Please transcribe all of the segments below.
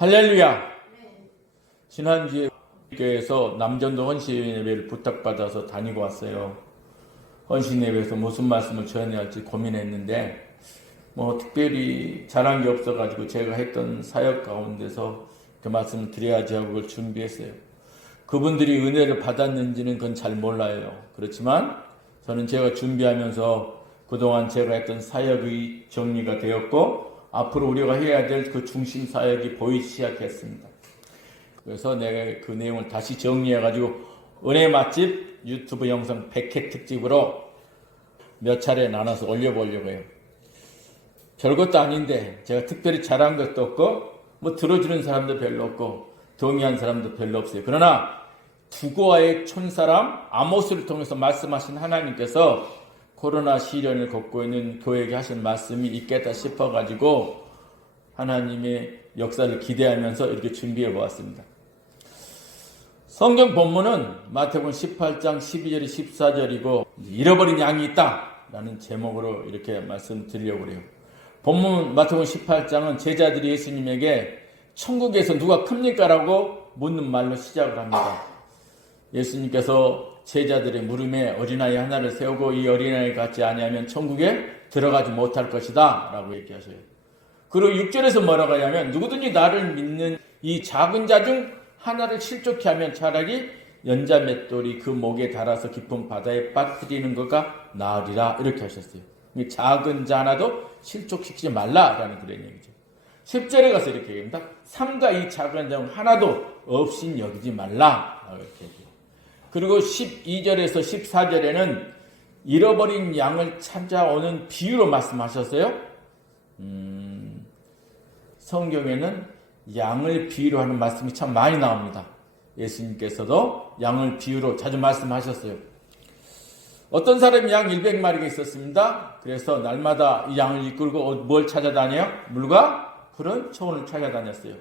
할렐루야. 지난주에 교회에서 남전도 헌신 예배를 부탁받아서 다니고 왔어요. 헌신 예배에서 무슨 말씀을 전해야 할지 고민했는데 특별히 잘한 게 없어가지고 제가 했던 사역 가운데서 그 말씀을 드려야지 하고 그걸 준비했어요. 그분들이 은혜를 받았는지는 그건 잘 몰라요. 그렇지만 저는 제가 준비하면서 그동안 제가 했던 사역의 정리가 되었고 앞으로 우리가 해야 될 그 중심 사역이 보이기 시작했습니다. 그래서 내가 그 내용을 다시 정리해가지고 은혜 맛집 유튜브 영상 100회 특집으로 몇 차례 나눠서 올려보려고 해요. 별것도 아닌데 제가 특별히 잘한 것도 없고 들어주는 사람도 별로 없고 동의한 사람도 별로 없어요. 그러나 두고와의 촌사람 아모스를 통해서 말씀하신 하나님께서 코로나 시련을 겪고 있는 교회에게 하신 말씀이 있겠다 싶어가지고 하나님의 역사를 기대하면서 이렇게 준비해 보았습니다. 성경 본문은 마태복음 18장 12절이 14절이고 잃어버린 양이 있다 라는 제목으로 이렇게 말씀드리려고 해요. 본문 마태복음 18장은 제자들이 예수님에게 천국에서 누가 큽니까? 라고 묻는 말로 시작을 합니다. 예수님께서 제자들의 물음에 어린아이 하나를 세우고 이 어린아이를 갖지 아니하면 천국에 들어가지 못할 것이다 라고 얘기하셔요. 그리고 6절에서 뭐라고 하냐면 누구든지 나를 믿는 이 작은 자 중 하나를 실족케 하면 차라리 연자 맷돌이 그 목에 달아서 깊은 바다에 빠뜨리는 것가 나으리라 이렇게 하셨어요. 이 작은 자 하나도 실족시키지 말라라는 그런 얘기죠. 10절에 가서 이렇게 얘기합니다. 삼가 이 작은 자 중 하나도 없인 여기지 말라 이렇게 얘기해요. 그리고 12절에서 14절에는 잃어버린 양을 찾아오는 비유로 말씀하셨어요. 성경에는 양을 비유로 하는 말씀이 참 많이 나옵니다. 예수님께서도 양을 비유로 자주 말씀하셨어요. 어떤 사람이 양 100마리가 있었습니다. 그래서 날마다 이 양을 이끌고 뭘 찾아다녀요? 물과 푸른 초원을 찾아다녔어요.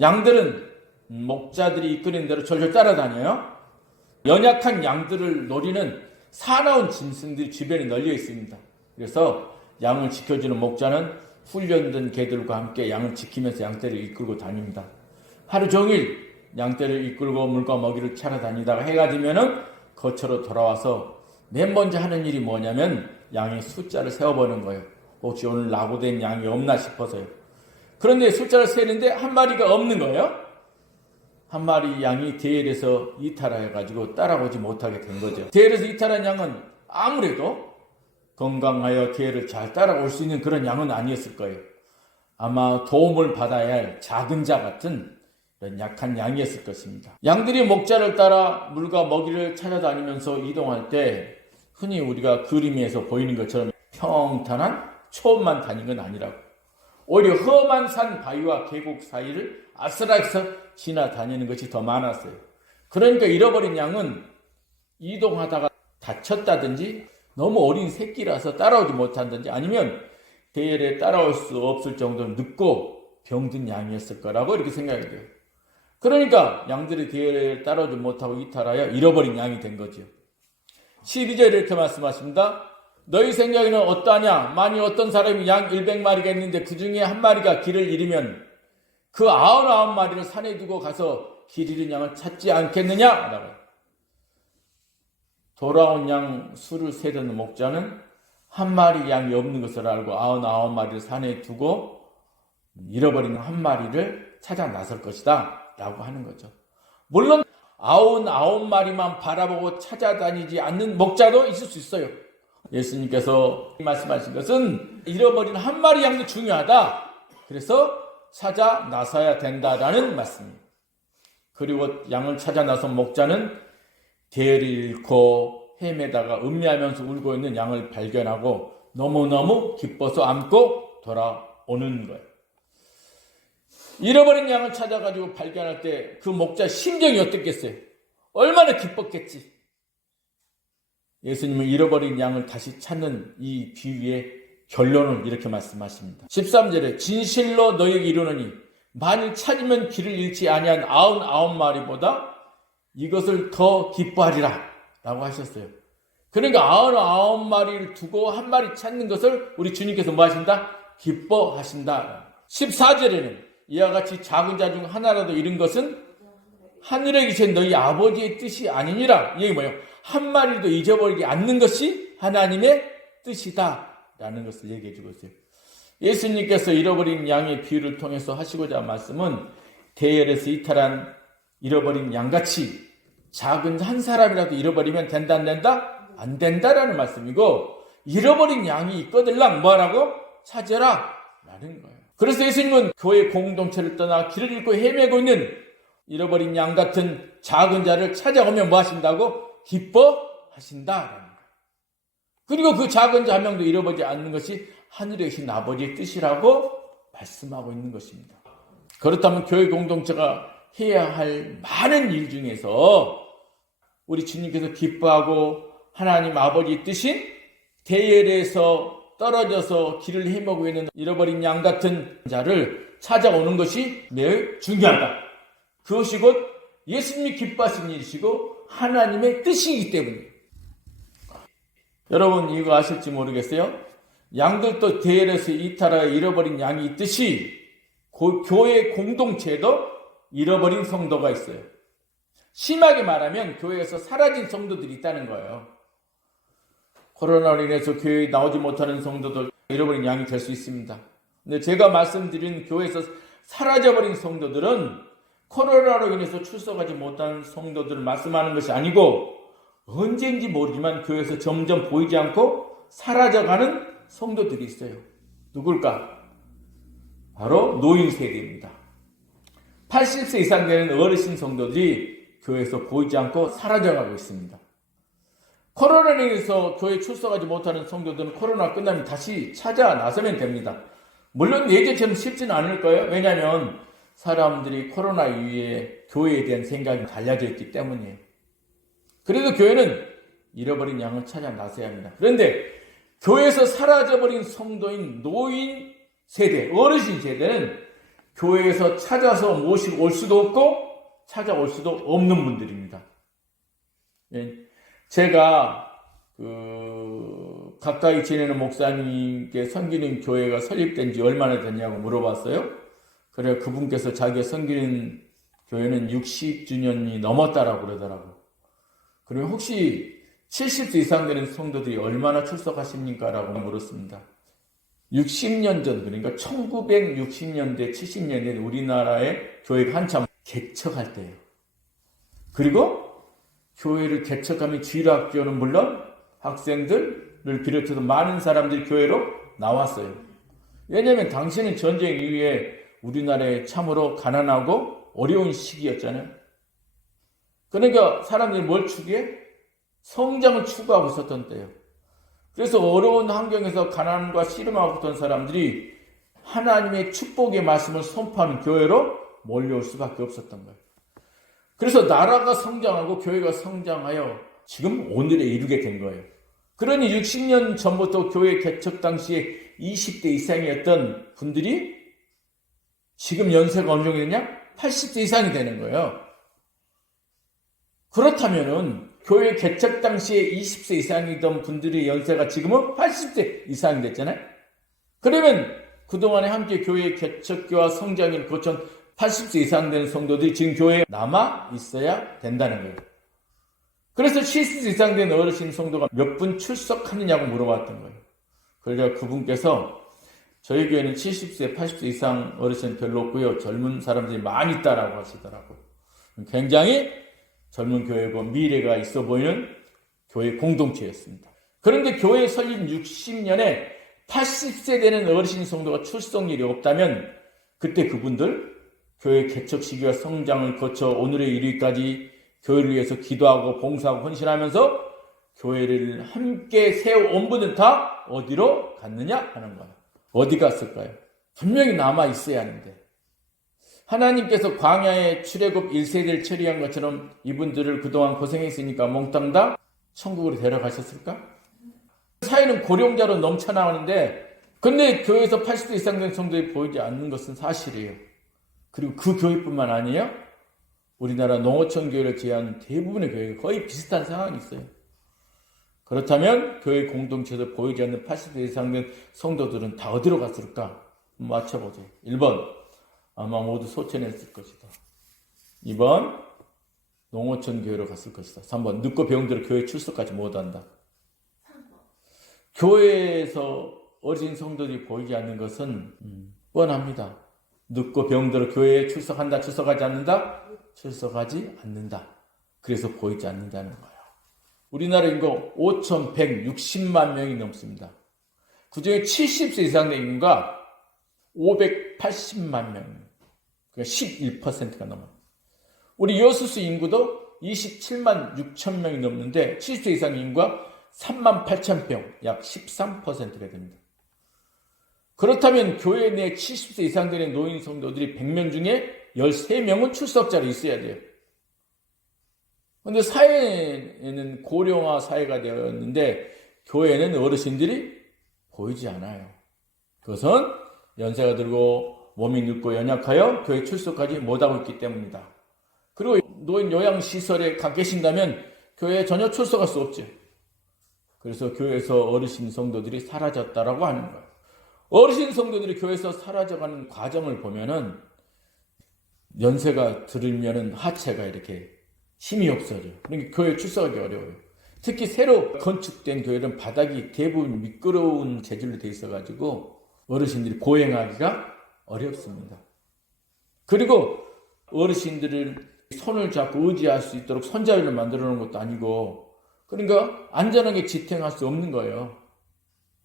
양들은 목자들이 이끄는 대로 졸졸 따라다녀요. 연약한 양들을 노리는 사나운 짐승들이 주변에 널려 있습니다. 그래서 양을 지켜주는 목자는 훈련된 개들과 함께 양을 지키면서 양떼를 이끌고 다닙니다. 하루 종일 양떼를 이끌고 물과 먹이를 찾아다니다가 해가 지면은 거처로 돌아와서 맨 먼저 하는 일이 뭐냐면 양의 숫자를 세어보는 거예요. 혹시 오늘 낙오된 양이 없나 싶어서요. 그런데 숫자를 세는데 한 마리가 없는 거예요. 한 마리 양이 대열에서 이탈해가지고 따라오지 못하게 된 거죠. 대열에서 이탈한 양은 아무래도 건강하여 대열을 잘 따라올 수 있는 그런 양은 아니었을 거예요. 아마 도움을 받아야 할 작은 자 같은 이런 약한 양이었을 것입니다. 양들이 목자를 따라 물과 먹이를 찾아다니면서 이동할 때 흔히 우리가 그림에서 보이는 것처럼 평탄한 초원만 다닌 건 아니라고. 오히려 험한 산 바위와 계곡 사이를 아슬아슬 지나다니는 것이 더 많았어요. 그러니까 잃어버린 양은 이동하다가 다쳤다든지 너무 어린 새끼라서 따라오지 못한다든지 아니면 대열에 따라올 수 없을 정도로 늙고 병든 양이었을 거라고 이렇게 생각이 돼요. 그러니까 양들이 대열에 따라오지 못하고 이탈하여 잃어버린 양이 된 거죠. 12절에 이렇게 말씀하십니다. 너희 생각에는 어떠하냐? 만일 어떤 사람이 양 100마리가 있는데 그 중에 한 마리가 길을 잃으면 그 99마리를 산에 두고 가서 길 잃은 양을 찾지 않겠느냐? 돌아온 양 수를 세던 목자는 한 마리 양이 없는 것을 알고 99마리를 산에 두고 잃어버린 한 마리를 찾아 나설 것이다 라고 하는 거죠. 물론 99마리만 바라보고 찾아다니지 않는 목자도 있을 수 있어요. 예수님께서 말씀하신 것은 잃어버린 한 마리 양도 중요하다. 그래서 찾아 나서야 된다라는 말씀입니다. 그리고 양을 찾아 나선 목자는 대열을 잃고 헤매다가 음미하면서 울고 있는 양을 발견하고 너무너무 기뻐서 안고 돌아오는 거예요. 잃어버린 양을 찾아가지고 발견할 때 그 목자 심정이 어떻겠어요? 얼마나 기뻤겠지. 예수님은 잃어버린 양을 다시 찾는 이 비유의 결론을 이렇게 말씀하십니다. 13절에 진실로 너희에게 이르노니 만일 찾으면 길을 잃지 아니한 99마리보다 이것을 더 기뻐하리라 라고 하셨어요. 그러니까 99마리를 두고 한 마리 찾는 것을 우리 주님께서 뭐 하신다? 기뻐하신다. 14절에는 이와 같이 작은 자 중 하나라도 잃은 것은 하늘에 계신 너희 아버지의 뜻이 아니니라. 이게 뭐예요? 한 마리도 잊어버리지 않는 것이 하나님의 뜻이다 라는 것을 얘기해 주고 있어요. 예수님께서 잃어버린 양의 비유를 통해서 하시고자 한 말씀은 대열에서 이탈한 잃어버린 양같이 작은 한 사람이라도 잃어버리면 된다 안 된다? 안 된다라는 말씀이고, 잃어버린 양이 있거들랑 뭐하라고? 찾아라 라는 거예요. 그래서 예수님은 교회 공동체를 떠나 길을 잃고 헤매고 있는 잃어버린 양 같은 작은 자를 찾아오면 뭐 하신다고? 기뻐하신다라는 거예요. 그리고 그 작은 자 한 명도 잃어버리지 않는 것이 하늘에 계신 아버지의 뜻이라고 말씀하고 있는 것입니다. 그렇다면 교회 공동체가 해야 할 많은 일 중에서 우리 주님께서 기뻐하고 하나님 아버지의 뜻인 대열에서 떨어져서 길을 헤매고 있는 잃어버린 양 같은 자를 찾아오는 것이 매우 중요하다. 그것이 곧 예수님이 기뻐하시는 일이시고 하나님의 뜻이기 때문에. 여러분 이거 아실지 모르겠어요? 양들도 대열에서 이탈하여 잃어버린 양이 있듯이 교회 공동체에도 잃어버린 성도가 있어요. 심하게 말하면 교회에서 사라진 성도들이 있다는 거예요. 코로나로 인해서 교회에 나오지 못하는 성도들, 잃어버린 양이 될 수 있습니다. 근데 제가 말씀드린 교회에서 사라져버린 성도들은 코로나로 인해서 출석하지 못한 성도들을 말씀하는 것이 아니고, 언제인지 모르지만 교회에서 점점 보이지 않고 사라져가는 성도들이 있어요. 누굴까? 바로 노인 세대입니다. 80세 이상 되는 어르신 성도들이 교회에서 보이지 않고 사라져가고 있습니다. 코로나로 인해서 교회에 출석하지 못하는 성도들은 코로나 끝나면 다시 찾아 나서면 됩니다. 물론 예전처럼 쉽지는 않을 거예요. 왜냐하면 사람들이 코로나 이후에 교회에 대한 생각이 달라져 있기 때문이에요. 그래도 교회는 잃어버린 양을 찾아 나서야 합니다. 그런데 교회에서 사라져버린 성도인 노인 세대, 어르신 세대는 교회에서 찾아서 모시고 올 수도 없고 찾아올 수도 없는 분들입니다. 제가 가까이 지내는 목사님께 섬기는 교회가 설립된 지 얼마나 됐냐고 물어봤어요. 그래 그분께서 자기가 섬기는 교회는 60주년이 넘었다라고 그러더라고요. 그러면 혹시 70세 이상 되는 성도들이 얼마나 출석하십니까? 라고 물었습니다. 60년 전, 그러니까 1960년대, 70년대 우리나라의 교회가 한참 개척할 때예요. 그리고 교회를 개척하면 주일학교는 물론 학생들을 비롯해서 많은 사람들이 교회로 나왔어요. 왜냐하면 당시는 전쟁 이후에 우리나라에 참으로 가난하고 어려운 시기였잖아요. 그러니까 사람들이 뭘 추구해? 성장을 추구하고 있었던 때예요. 그래서 어려운 환경에서 가난과 씨름하고 있던 사람들이 하나님의 축복의 말씀을 선포하는 교회로 몰려올 수밖에 없었던 거예요. 그래서 나라가 성장하고 교회가 성장하여 지금 오늘에 이르게 된 거예요. 그러니 60년 전부터 교회 개척 당시에 20대 이상이었던 분들이 지금 연세가 어느 정도 되냐? 80대 이상이 되는 거예요. 그렇다면은 교회 개척 당시에 20세 이상이던 분들의 연세가 지금은 80세 이상이 됐잖아요. 그러면 그동안에 함께 교회 개척교와 성장을 거친 80세 이상 된 성도들이 지금 교회에 남아 있어야 된다는 거예요. 그래서 70세 이상 된 어르신 성도가 몇 분 출석하느냐고 물어봤던 거예요. 그러자 그분께서 저희 교회는 70세, 80세 이상 어르신 별로 없고요. 젊은 사람들이 많이 있다라고 하시더라고요. 굉장히 젊은 교회고 미래가 있어 보이는 교회 공동체였습니다. 그런데 교회 설립 60년에 80세 되는 어르신 성도가 출석률이 없다면 그때 그분들 교회 개척 시기와 성장을 거쳐 오늘의 이르기까지 교회를 위해서 기도하고 봉사하고 헌신하면서 교회를 함께 세워온 분은 다 어디로 갔느냐 하는 거예요. 어디 갔을까요? 분명히 남아 있어야 하는데 하나님께서 광야의 출애굽 1세대를 처리한 것처럼 이분들을 그동안 고생했으니까 몽땅 다 천국으로 데려가셨을까? 사회는 고령자로 넘쳐나오는데 근데 교회에서 80세 이상 된 성도들이 보이지 않는 것은 사실이에요. 그리고 그 교회뿐만 아니에요. 우리나라 농어촌 교회를 제외한 대부분의 교회가 거의 비슷한 상황이 있어요. 그렇다면 교회 공동체에서 보이지 않는 80세 이상 된 성도들은 다 어디로 갔을까? 맞춰보세요. 1번 아마 모두 소천했을 것이다. 2번 농어촌 교회로 갔을 것이다. 3번 늙고 병들어 교회 출석까지 못한다. 3번. 교회에서 어린 성도들이 보이지 않는 것은 뻔합니다. 늙고 병들어 교회에 출석한다, 출석하지 않는다? 출석하지 않는다. 그래서 보이지 않는다는 거예요. 우리나라 인구 5,160만 명이 넘습니다. 그중에 70세 이상 된 인구가 580만 명, 그러니까 11%가 넘어요. 우리 여수수 인구도 27만 6천 명이 넘는데 70세 이상 인구가 3만 8천 명, 약 13%가 됩니다. 그렇다면 교회 내 70세 이상 되는 노인 성도들이 100명 중에 13명은 출석자로 있어야 돼요. 그런데 사회에는 고령화 사회가 되었는데 교회에는 어르신들이 보이지 않아요. 그것은 연세가 들고 몸이 늙고 연약하여 교회 출석까지 못하고 있기 때문이다. 그리고 노인 요양시설에 가 계신다면 교회에 전혀 출석할 수 없죠. 그래서 교회에서 어르신 성도들이 사라졌다라고 하는 거예요. 어르신 성도들이 교회에서 사라져가는 과정을 보면은 연세가 들으면은 하체가 이렇게 힘이 없어져요. 그러니까 교회에 출석하기 어려워요. 특히 새로 건축된 교회는 바닥이 대부분 미끄러운 재질로 되어 있어가지고 어르신들이 보행하기가 어렵습니다. 그리고 어르신들을 손을 잡고 의지할 수 있도록 손잡이를 만들어 놓은 것도 아니고 그러니까 안전하게 지탱할 수 없는 거예요.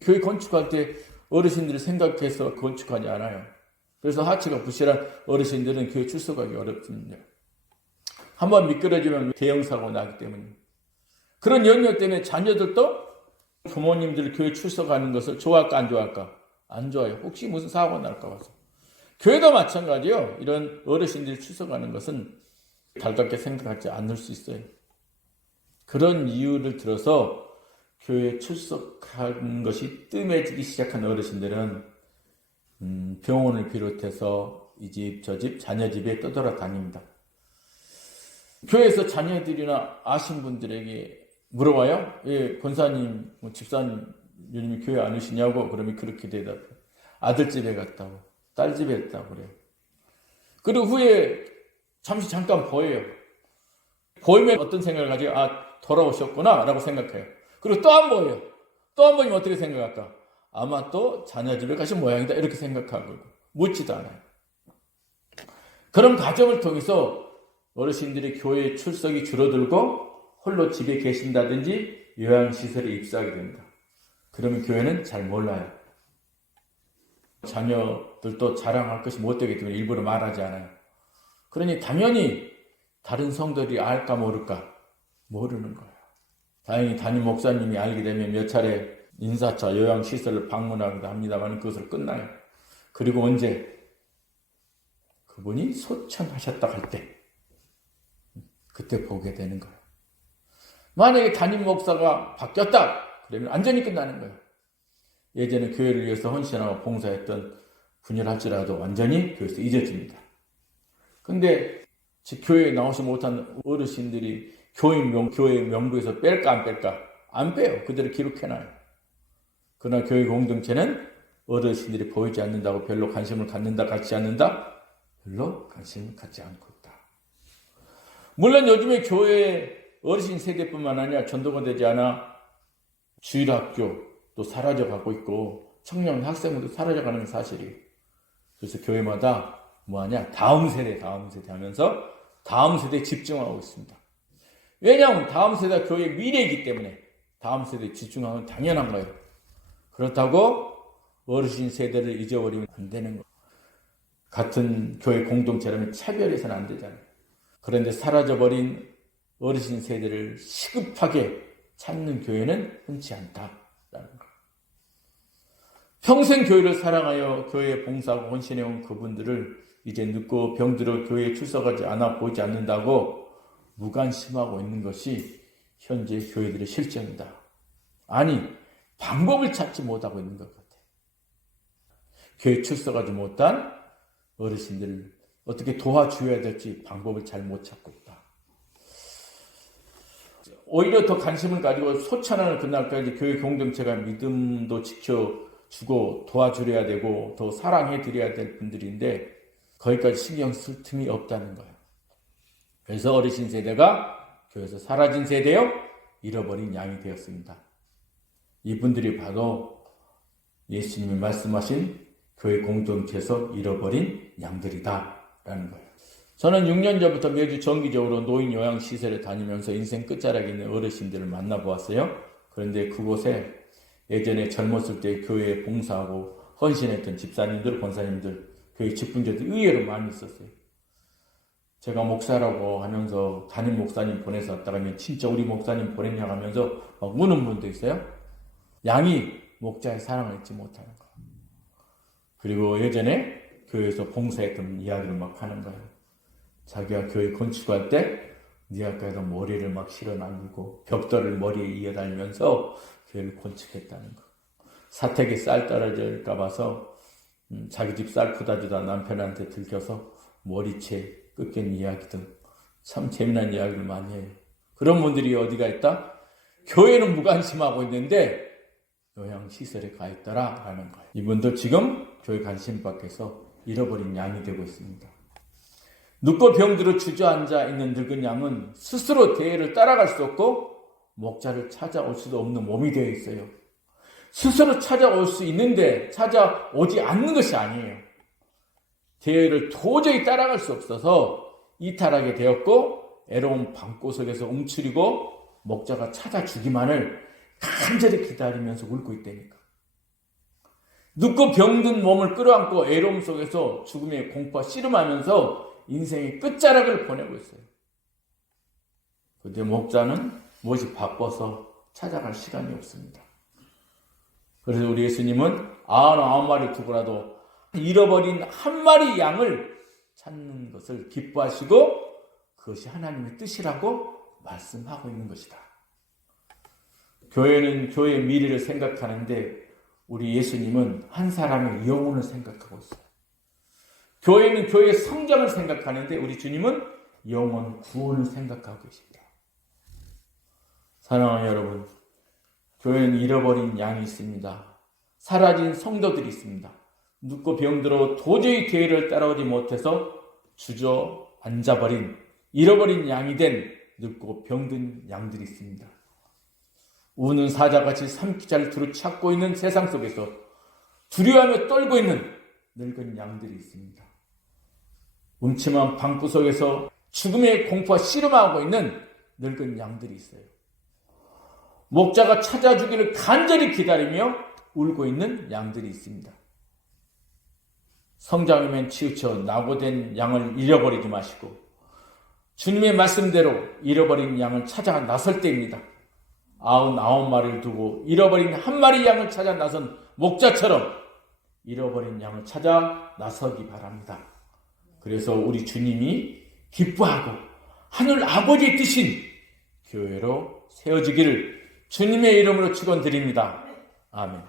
교회 건축할 때 어르신들을 생각해서 건축하지 않아요. 그래서 하체가 부실한 어르신들은 교회 출석하기 어렵습니다. 한번 미끄러지면 대형 사고 나기 때문에 그런 염려 때문에 자녀들도 부모님들 교회 출석하는 것을 좋아할까 안 좋아할까? 안 좋아요. 혹시 무슨 사고가 날까 봐서. 교회도 마찬가지요. 이런 어르신들이 출석하는 것은 달갑게 생각하지 않을 수 있어요. 그런 이유를 들어서 교회에 출석하는 것이 뜸해지기 시작한 어르신들은 병원을 비롯해서 이 집, 저 집, 자녀 집에 떠돌아다닙니다. 교회에서 자녀들이나 아신 분들에게 물어봐요. 예, 권사님, 집사님, 요즘에 교회 안 오시냐고 그러면 그렇게 대답해. 아들 집에 갔다고, 딸 집에 갔다고 그래요. 그리고 후에 잠깐 보여요. 보이면 어떤 생각을 가지고 아, 돌아오셨구나 라고 생각해요. 그리고 또 안 보여요. 또 한 번이면 어떻게 생각할까? 아마 또 자녀 집에 가신 모양이다 이렇게 생각하고 묻지도 않아요. 그런 과정을 통해서 어르신들이 교회 출석이 줄어들고 홀로 집에 계신다든지 요양시설에 입소하게 됩니다. 그러면 교회는 잘 몰라요. 자녀들도 자랑할 것이 못되기 때문에 일부러 말하지 않아요. 그러니 당연히 다른 성도들이 알까 모를까 모르는 거예요. 다행히 담임 목사님이 알게 되면 몇 차례 인사차 요양시설을 방문하기도 합니다만 그것으로 끝나요. 그리고 언제 그분이 소천하셨다 할 때 그때 보게 되는 거예요. 만약에 담임 목사가 바뀌었다 그러면 완전히 끝나는 거예요. 예전에 교회를 위해서 헌신하고 봉사했던 분열할지라도 완전히 교회에서 잊어집니다. 근데 교회에 나오지 못한 어르신들이 교회 명부에서 뺄까 안 뺄까? 안 빼요. 그대로 기록해놔요. 그러나 교회 공동체는 어르신들이 보이지 않는다고 별로 관심을 갖는다, 갖지 않는다? 별로 관심을 갖지 않고 있다. 물론 요즘에 교회 어르신 세대뿐만 아니라 전도가 되지 않아 주일학교 또 사라져가고 있고 청년 학생들도 사라져가는 게 사실이에요. 그래서 교회마다 뭐하냐? 다음 세대 하면서 다음 세대에 집중하고 있습니다. 왜냐하면 다음 세대가 교회의 미래이기 때문에 다음 세대에 집중하면 당연한 거예요. 그렇다고 어르신 세대를 잊어버리면 안 되는 거예요. 같은 교회 공동체라면 차별해서는 안 되잖아요. 그런데 사라져버린 어르신 세대를 시급하게 찾는 교회는 흔치 않다라는 거예요. 평생 교회를 사랑하여 교회에 봉사하고 헌신해온 그분들을 이제 늙고 병들어 교회에 출석하지 않아 보이지 않는다고 무관심하고 있는 것이 현재 교회들의 실정이다. 아니, 방법을 찾지 못하고 있는 것 같아요. 교회에 출석하지 못한 어르신들을 어떻게 도와줘야 될지 방법을 잘 못 찾고 있다. 오히려 더 관심을 가지고 소천하는 그날까지 교회 공동체가 믿음도 지켜주고 도와주려야 되고 더 사랑해드려야 될 분들인데 거기까지 신경 쓸 틈이 없다는 거예요. 그래서 어르신 세대가 교회에서 사라진 세대요, 잃어버린 양이 되었습니다. 이분들이 바로 예수님이 말씀하신 교회 공동체에서 잃어버린 양들이다라는 거예요. 저는 6년 전부터 매주 정기적으로 노인 요양시설에 다니면서 인생 끝자락에 있는 어르신들을 만나보았어요. 그런데 그곳에 예전에 젊었을 때 교회에 봉사하고 헌신했던 집사님들, 권사님들, 교회 직분자들이 의외로 많이 있었어요. 제가 목사라고 하면서 담임 목사님 보내서 왔다가 하면 진짜 우리 목사님 보냈냐고 하면서 막 우는 분도 있어요. 양이 목자의 사랑을 잊지 못하는 거예요. 그리고 예전에 교회에서 봉사했던 이야기를 막 하는 거예요. 자기가 교회 건축할 때 네 학교에서 머리를 막 실어 남기고 벽돌을 머리에 이어달면서 교회를 건축했다는 거. 사택에 쌀 떨어질까 봐서 자기 집 쌀 푸다 주다 남편한테 들켜서 머리채 끄낀 이야기등 참 재미난 이야기를 많이 해요. 그런 분들이 어디가 있다? 교회는 무관심하고 있는데 요양시설에 가 있더라 라는 거예요. 이분들 지금 교회 관심 밖에서 잃어버린 양이 되고 있습니다. 눕고 병들어 주저앉아 있는 늙은 양은 스스로 대회를 따라갈 수 없고 목자를 찾아올 수도 없는 몸이 되어 있어요. 스스로 찾아올 수 있는데 찾아오지 않는 것이 아니에요. 대회를 도저히 따라갈 수 없어서 이탈하게 되었고 애로운 방구석에서 움츠리고 목자가 찾아주기만을 간절히 기다리면서 울고 있다니까. 눕고 병든 몸을 끌어안고 애로움 속에서 죽음의 공포와 씨름하면서 인생의 끝자락을 보내고 있어요. 그런데 목자는 무엇이 바빠서 찾아갈 시간이 없습니다. 그래서 우리 예수님은 99마리 두고라도 잃어버린 한 마리 양을 찾는 것을 기뻐하시고 그것이 하나님의 뜻이라고 말씀하고 있는 것이다. 교회는 교회의 미래를 생각하는데 우리 예수님은 한 사람의 영혼을 생각하고 있어요. 교회는 교회의 성장을 생각하는데 우리 주님은 영혼 구원을 생각하고 계십니다. 사랑하는 여러분, 교회는 잃어버린 양이 있습니다. 사라진 성도들이 있습니다. 눕고 병들어 도저히 교회를 따라오지 못해서 주저앉아버린 잃어버린 양이 된 늙고 병든 양들이 있습니다. 우는 사자같이 삼키자를 두루 찾고 있는 세상 속에서 두려워하며 떨고 있는 늙은 양들이 있습니다. 음침한 방구석에서 죽음의 공포와 씨름하고 있는 늙은 양들이 있어요. 목자가 찾아주기를 간절히 기다리며 울고 있는 양들이 있습니다. 성장이면 치우쳐 낙오된 양을 잃어버리지 마시고 주님의 말씀대로 잃어버린 양을 찾아 나설 때입니다. 99마리를 두고 잃어버린 한 마리 양을 찾아 나선 목자처럼 잃어버린 양을 찾아 나서기 바랍니다. 그래서 우리 주님이 기뻐하고 하늘 아버지의 뜻인 교회로 세워지기를 주님의 이름으로 축원드립니다. 아멘.